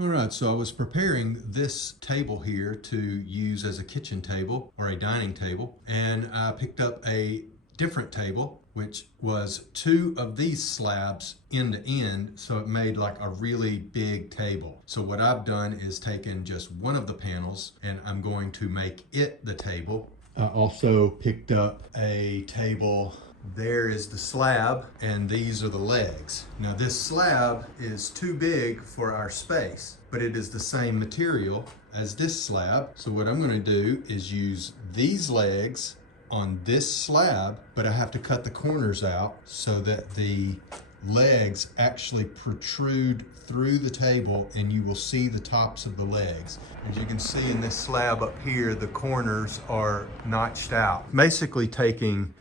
All right, so I was preparing this table here to use as a kitchen table or a dining table, and I picked up a different table, which was two of these slabs end to end, so it made like a really big table. So what I've done is taken just one of the panels and I'm going to make it the table. I also picked up a table. There is the slab and these are the legs. Now this slab is too big for our space, but it is the same material as this slab. So what I'm going to do is use these legs on this slab, but I have to cut the corners out so that the legs actually protrude through the table and you will see the tops of the legs. As you can see in this slab up here, the corners are notched out. Basically taking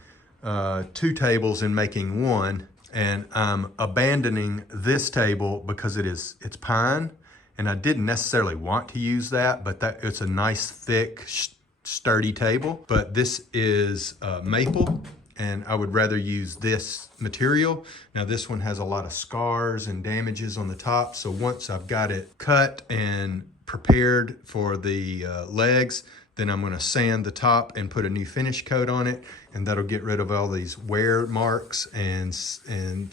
two tables and making one, and I'm abandoning this table because it's pine, and I didn't necessarily want to use that, but it's a nice thick sturdy table. But this is maple, and I would rather use this material. Now this one has a lot of scars and damages on the top, so once I've got it cut and prepared for the legs, then I'm going to sand the top and put a new finish coat on it, and that'll get rid of all these wear marks and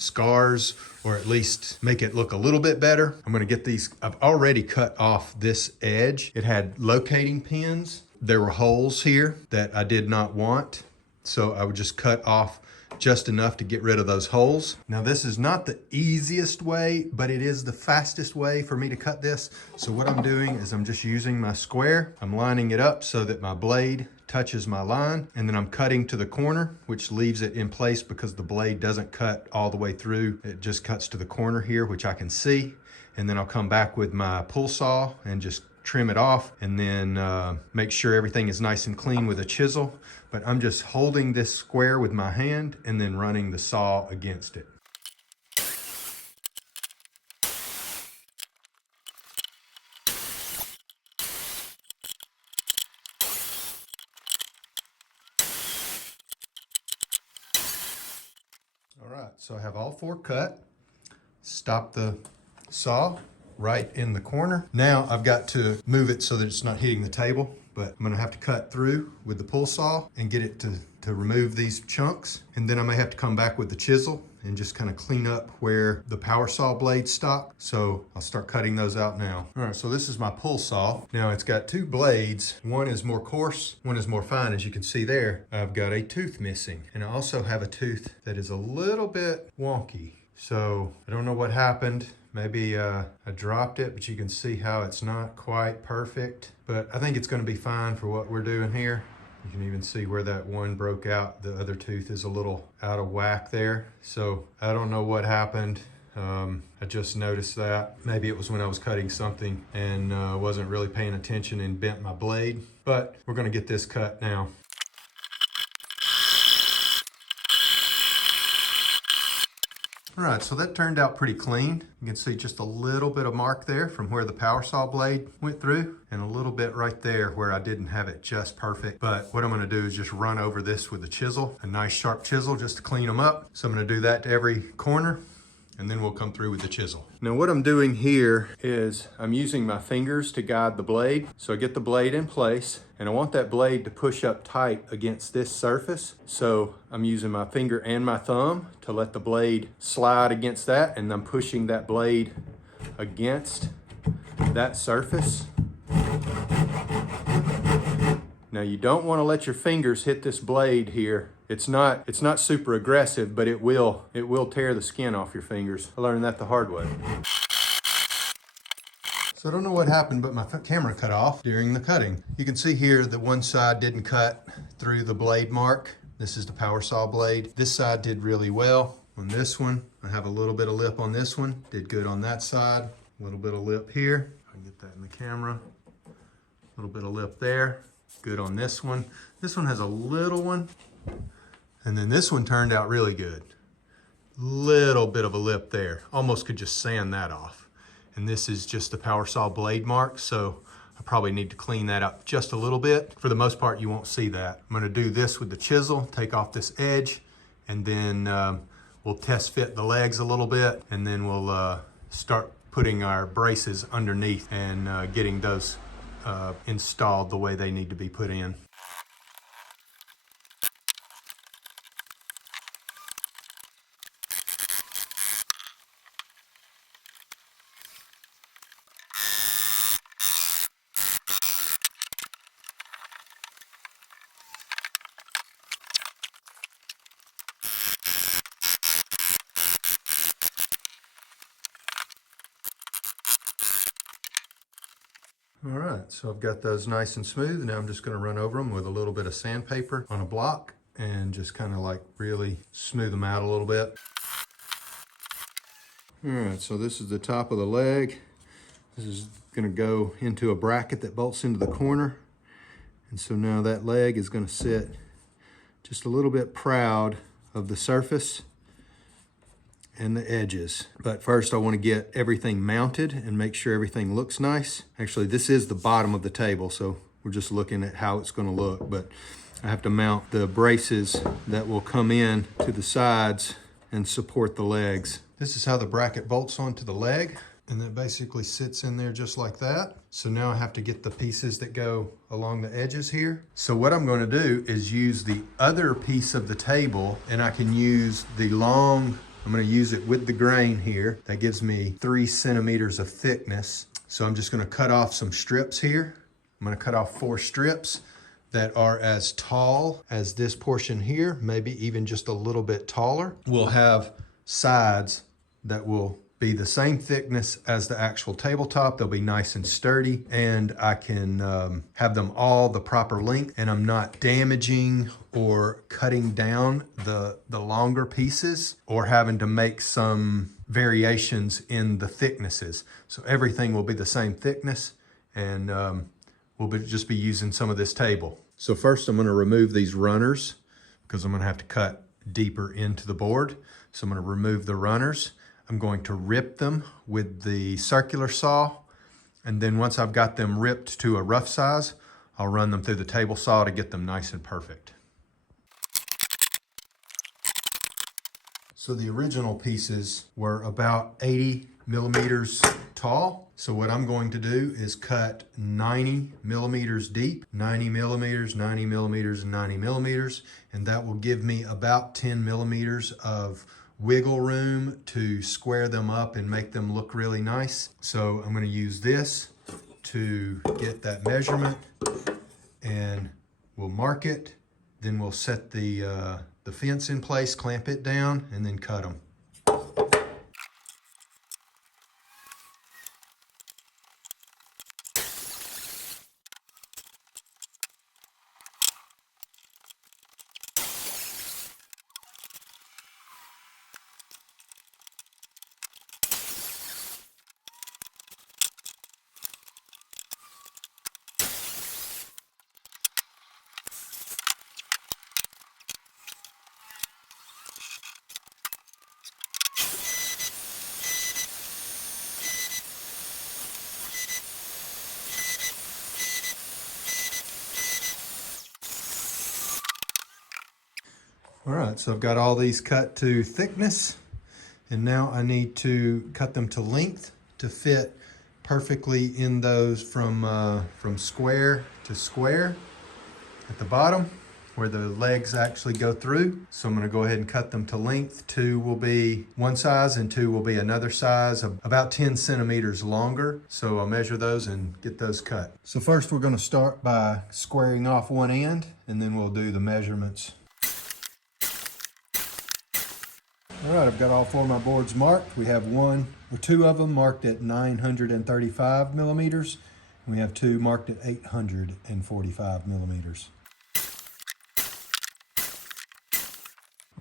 scars, or at least make it look a little bit better. I'm going to get these. I've already cut off this edge. It had locating pins. There were holes here that I did not want, so I would just cut off just enough to get rid of those holes. Now this is not the easiest way, but it is the fastest way for me to cut this. So what I'm doing is I'm just using my square. I'm lining it up so that my blade touches my line, and then I'm cutting to the corner, which leaves it in place because the blade doesn't cut all the way through. It just cuts to the corner here, which I can see. And then I'll come back with my pull saw and just trim it off, and then make sure everything is nice and clean with a chisel. But I'm just holding this square with my hand and then running the saw against it. All right, so I have all four cut. Stop the saw right in the corner. Now I've got to move it so that it's not hitting the table, but I'm gonna have to cut through with the pull saw and get it to remove these chunks. And then I may have to come back with the chisel and just kind of clean up where the power saw blades stop. So I'll start cutting those out now. All right, so this is my pull saw. Now it's got two blades. One is more coarse, one is more fine. As you can see there, I've got a tooth missing. And I also have a tooth that is a little bit wonky. So I don't know what happened. Maybe I dropped it, but you can see how it's not quite perfect. But I think it's gonna be fine for what we're doing here. You can even see where that one broke out. The other tooth is a little out of whack there. So I don't know what happened. I just noticed that. Maybe it was when I was cutting something and wasn't really paying attention and bent my blade. But we're gonna get this cut now. All right, so that turned out pretty clean. You can see just a little bit of mark there from where the power saw blade went through, and a little bit right there where I didn't have it just perfect. But what I'm gonna do is just run over this with a chisel, a nice sharp chisel, just to clean them up. So I'm gonna do that to every corner, and then we'll come through with the chisel. Now what I'm doing here is I'm using my fingers to guide the blade. So I get the blade in place, and I want that blade to push up tight against this surface. So I'm using my finger and my thumb to let the blade slide against that, and I'm pushing that blade against that surface. Now you don't want to let your fingers hit this blade here. It's not super aggressive, but it will tear the skin off your fingers. I learned that the hard way. So I don't know what happened, but my camera cut off during the cutting. You can see here that one side didn't cut through the blade mark. This is the power saw blade. This side did really well. On this one, I have a little bit of lip on this one. Did good on that side. A little bit of lip here. I can get that in the camera. A little bit of lip there. Good on this one. This one has a little one. And then this one turned out really good. Little bit of a lip there. Almost could just sand that off. And this is just the power saw blade mark, so I probably need to clean that up just a little bit. For the most part, you won't see that. I'm gonna do this with the chisel, take off this edge, and then we'll test fit the legs a little bit, and then we'll start putting our braces underneath and getting those installed the way they need to be put in. All right, so I've got those nice and smooth. Now I'm just going to run over them with a little bit of sandpaper on a block and just kind of like really smooth them out a little bit. All right, so this is the top of the leg. This is going to go into a bracket that bolts into the corner. And so now that leg is going to sit just a little bit proud of the surface and the edges. But first I want to get everything mounted and make sure everything looks nice. Actually, this is the bottom of the table, so we're just looking at how it's going to look. But I have to mount the braces that will come in to the sides and support the legs. This is how the bracket bolts onto the leg, and that basically sits in there just like that. So now I have to get the pieces that go along the edges here. So what I'm going to do is use the other piece of the table, and I can use the long, I'm going to use it with the grain here. That gives me 3 centimeters of thickness. So I'm just going to cut off some strips here. I'm going to cut off 4 strips that are as tall as this portion here, maybe even just a little bit taller. We'll have sides that will be the same thickness as the actual tabletop. They'll be nice and sturdy, and I can have them all the proper length, and I'm not damaging or cutting down the longer pieces or having to make some variations in the thicknesses. So everything will be the same thickness, and we'll just be using some of this table. So first I'm going to remove these runners because I'm going to have to cut deeper into the board. So I'm going to remove the runners. I'm going to rip them with the circular saw, and then once I've got them ripped to a rough size, I'll run them through the table saw to get them nice and perfect. So the original pieces were about 80 millimeters tall. So what I'm going to do is cut 90 millimeters deep, 90 millimeters, 90 millimeters, and 90 millimeters, and that will give me about 10 millimeters of wiggle room to square them up and make them look really nice. So I'm going to use this to get that measurement, and we'll mark it. Then we'll set the fence in place, clamp it down, and then cut them. All right, so I've got all these cut to thickness, and now I need to cut them to length to fit perfectly in those from square to square at the bottom where the legs actually go through. So I'm going to go ahead and cut them to length. 2 will be one size and 2 will be another size, about 10 centimeters longer. So I'll measure those and get those cut. So first we're going to start by squaring off one end, and then we'll do the measurements. All right, I've got all 4 of my boards marked. We have 2 of them marked at 935 millimeters, and we have 2 marked at 845 millimeters.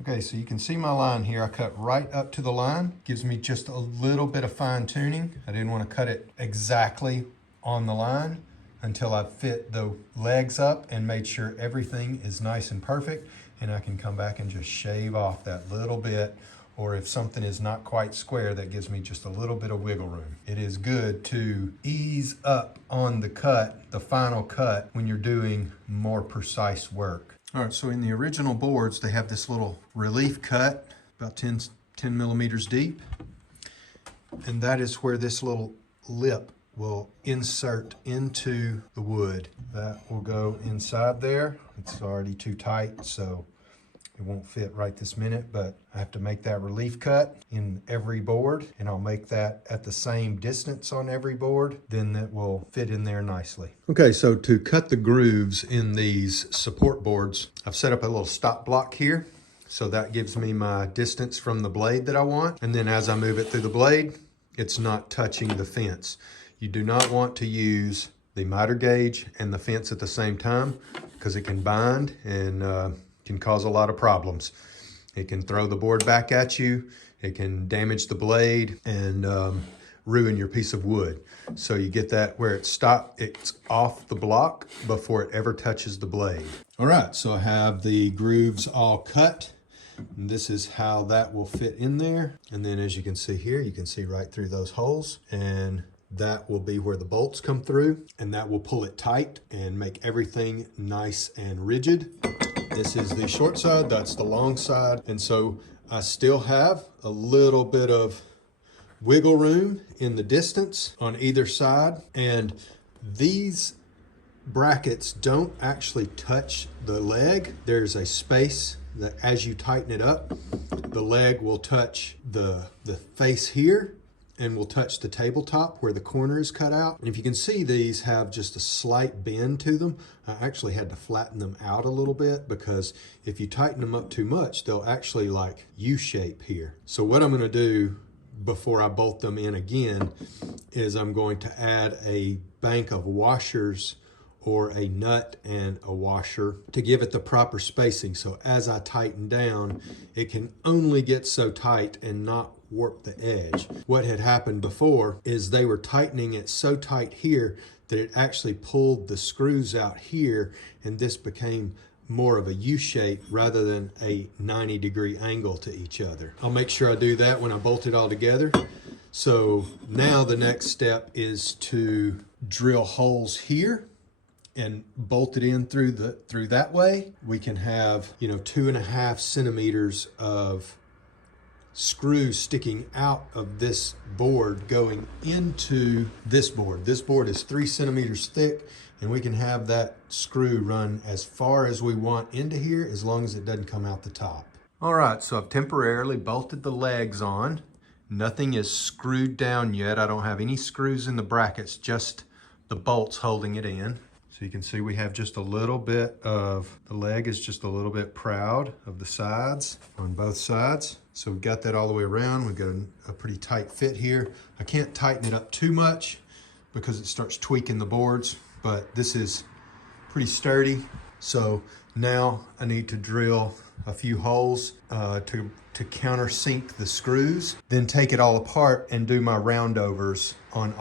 Okay, so you can see my line here. I cut right up to the line. Gives me just a little bit of fine tuning. I didn't want to cut it exactly on the line until I fit the legs up and made sure everything is nice and perfect. And I can come back and just shave off that little bit, or if something is not quite square, that gives me just a little bit of wiggle room. It is good to ease up on the cut, the final cut, when you're doing more precise work. All right, so in the original boards, they have this little relief cut, about 10 millimeters deep. and that is where this little lip will insert into the wood. That will go inside there. It's already too tight, so it won't fit right this minute, but I have to make that relief cut in every board, and I'll make that at the same distance on every board. Then that will fit in there nicely. Okay, so to cut the grooves in these support boards, I've set up a little stop block here. So that gives me my distance from the blade that I want. And then as I move it through the blade, it's not touching the fence. You do not want to use the miter gauge and the fence at the same time because it can bind and can cause a lot of problems. It can throw the board back at you. It can damage the blade and ruin your piece of wood. So you get that where it's off the block before it ever touches the blade. All right, so I have the grooves all cut. And this is how that will fit in there. And then as you can see here, you can see right through those holes, and that will be where the bolts come through, and that will pull it tight and make everything nice and rigid. This is the short side, that's the long side. And so I still have a little bit of wiggle room in the distance on either side. And these brackets don't actually touch the leg. There's a space that as you tighten it up, the leg will touch the face here and will touch the tabletop where the corner is cut out. And if you can see, these have just a slight bend to them. I actually had to flatten them out a little bit because if you tighten them up too much, they'll actually like U-shape here. So what I'm gonna do before I bolt them in again is I'm going to add a bank of washers or a nut and a washer to give it the proper spacing. So as I tighten down, it can only get so tight and not warp the edge. What had happened before is they were tightening it so tight here that it actually pulled the screws out here, and this became more of a U-shape rather than a 90-degree angle to each other. I'll make sure I do that when I bolt it all together. So now the next step is to drill holes here and bolt it in through that way. We can have, 2.5 centimeters of screws sticking out of this board going into this board. This board is 3 centimeters thick, and we can have that screw run as far as we want into here as long as it doesn't come out the top. All right, so I've temporarily bolted the legs on. Nothing is screwed down yet. I don't have any screws in the brackets, just the bolts holding it in. So you can see we have just a little bit of, the leg is just a little bit proud of the sides on both sides. So we've got that all the way around. We've got a pretty tight fit here. I can't tighten it up too much because it starts tweaking the boards, but this is pretty sturdy. So now I need to drill a few holes to countersink the screws, then take it all apart and do my roundovers on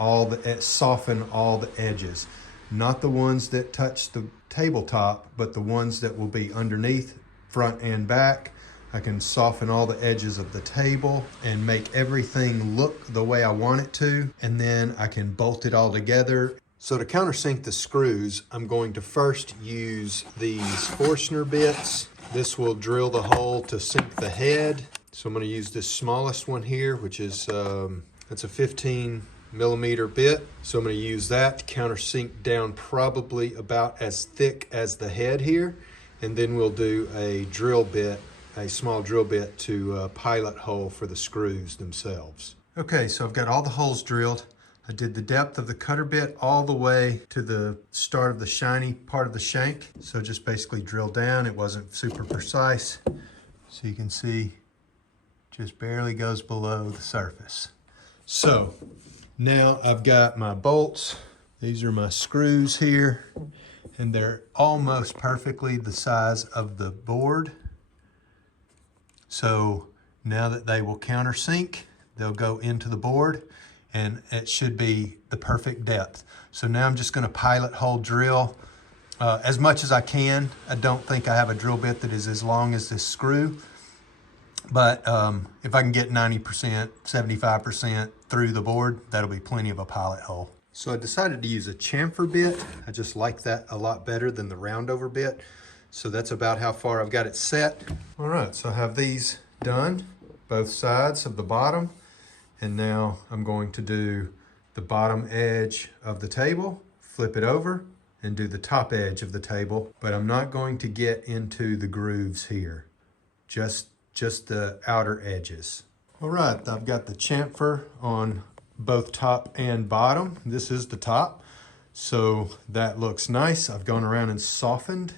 soften all the edges. Not the ones that touch the tabletop, but the ones that will be underneath, front and back. I can soften all the edges of the table and make everything look the way I want it to, and then I can bolt it all together. So to countersink the screws, I'm going to first use these Forstner bits. This will drill the hole to sink the head. So I'm going to use this smallest one here, which is, it's a 15mm bit. So I'm going to use that to countersink down probably about as thick as the head here. And then we'll do a drill bit, a small drill bit to pilot hole for the screws themselves. Okay, so I've got all the holes drilled. I did the depth of the cutter bit all the way to the start of the shiny part of the shank. So just basically drill down. It wasn't super precise. So you can see just barely goes below the surface. So now I've got my bolts. These are my screws here, and they're almost perfectly the size of the board. So now that they will countersink, they'll go into the board, and it should be the perfect depth. So now I'm just going to pilot hole drill as much as I can. I don't think I have a drill bit that is as long as this screw, but if I can get 90%, 75% through the board, that'll be plenty of a pilot hole. So I decided to use a chamfer bit. I just like that a lot better than the roundover bit. So that's about how far I've got it set. All right, so I have these done, both sides of the bottom. And now I'm going to do the bottom edge of the table, flip it over, and do the top edge of the table. But I'm not going to get into the grooves here, just the outer edges. All right, I've got the chamfer on both top and bottom. This is the top, so that looks nice. I've gone around and softened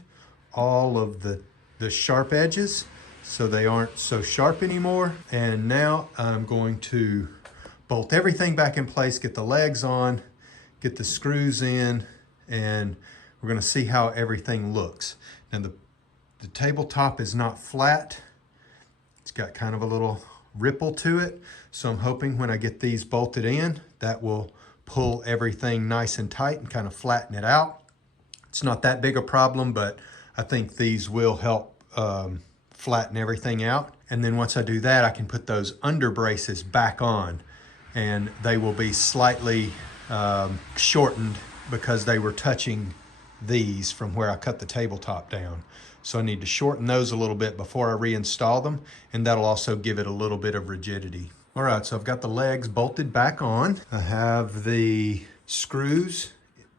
all of the sharp edges so they aren't so sharp anymore. And now I'm going to bolt everything back in place, get the legs on, get the screws in, and we're gonna see how everything looks. Now the tabletop is not flat. It's got kind of a little ripple to it. So I'm hoping when I get these bolted in, that will pull everything nice and tight and kind of flatten it out. It's not that big a problem, but I think these will help flatten everything out. And then once I do that, I can put those under braces back on, and they will be slightly shortened because they were touching these from where I cut the tabletop down. So I need to shorten those a little bit before I reinstall them, and that'll also give it a little bit of rigidity. All right, so I've got the legs bolted back on. I have the screws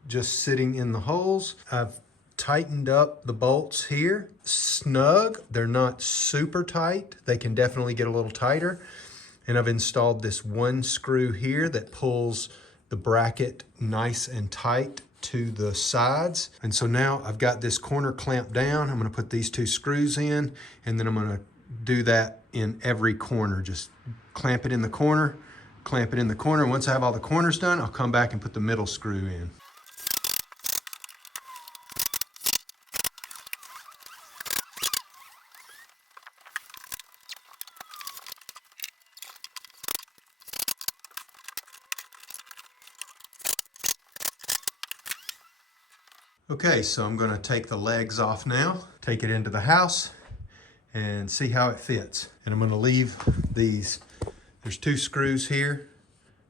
just sitting in the holes. I've tightened up the bolts here, snug. They're not super tight. They can definitely get a little tighter. And I've installed this one screw here that pulls the bracket nice and tight to the sides. And so now I've got this corner clamped down. I'm gonna put these two screws in, and then I'm gonna do that in every corner. Just clamp it in the corner, clamp it in the corner. Once I have all the corners done, I'll come back and put the middle screw in. Okay, so I'm gonna take the legs off now, take it into the house, and see how it fits. And I'm gonna leave these, there's two screws here.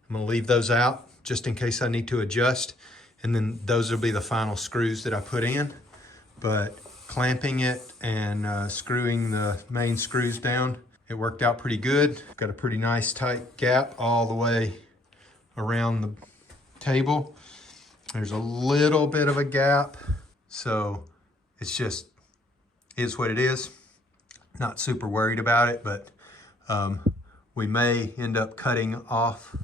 I'm gonna leave those out just in case I need to adjust. And then those will be the final screws that I put in. But clamping it and screwing the main screws down, it worked out pretty good. Got a pretty nice tight gap all the way around the table. There's a little bit of a gap, so it's just is what it is. Not super worried about it, but we may end up cutting off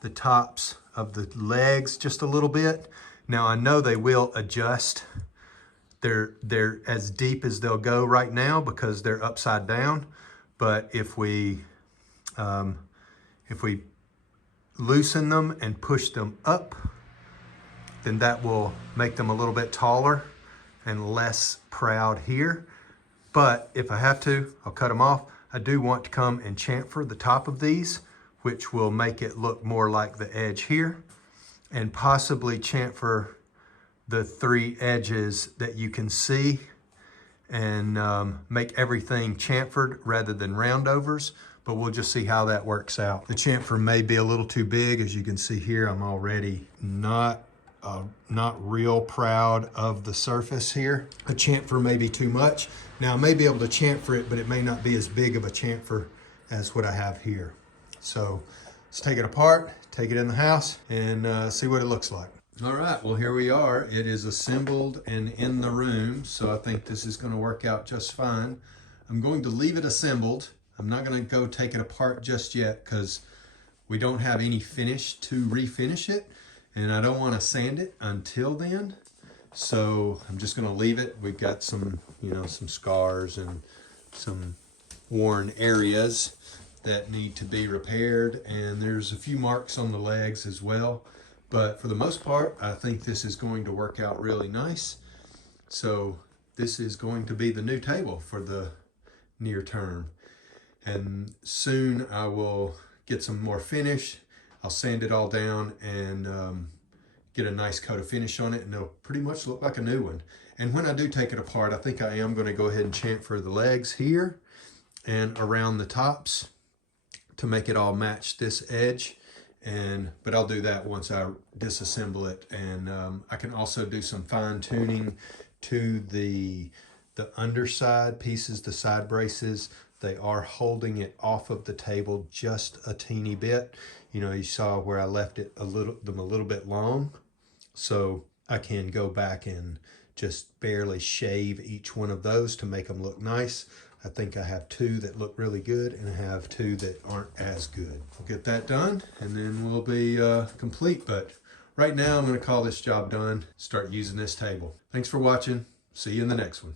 the tops of the legs just a little bit. Now I know they will adjust. They're as deep as they'll go right now because they're upside down. But if we loosen them and push them up, then that will make them a little bit taller and less proud here. But if I have to, I'll cut them off. I do want to come and chamfer the top of these, which will make it look more like the edge here, and possibly chamfer the three edges that you can see, and make everything chamfered rather than roundovers. But we'll just see how that works out. The chamfer may be a little too big. As you can see here, I'm already not real proud of the surface here. A chamfer may be too much. Now I may be able to chamfer it, but it may not be as big of a chamfer as what I have here. So let's take it apart, take it in the house, and see what it looks like. All right, well here we are. It is assembled and in the room, so I think this is gonna work out just fine. I'm going to leave it assembled. I'm not gonna go take it apart just yet because we don't have any finish to refinish it. And I don't want to sand it until then. So I'm just going to leave it. We've got some, some scars and some worn areas that need to be repaired. And there's a few marks on the legs as well. But for the most part, I think this is going to work out really nice. So this is going to be the new table for the near term. And soon I will get some more finish. I'll sand it all down and get a nice coat of finish on it, and it'll pretty much look like a new one. And when I do take it apart, I think I am going to go ahead and chamfer the legs here and around the tops to make it all match this edge. But I'll do that once I disassemble it. And I can also do some fine tuning to the underside pieces, the side braces, They are holding it off of the table just a teeny bit. You know, you saw where I left it a little bit long. So I can go back and just barely shave each one of those to make them look nice. I think I have 2 that look really good, and I have 2 that aren't as good. We'll get that done, and then we'll be complete. But right now, I'm going to call this job done, start using this table. Thanks for watching. See you in the next one.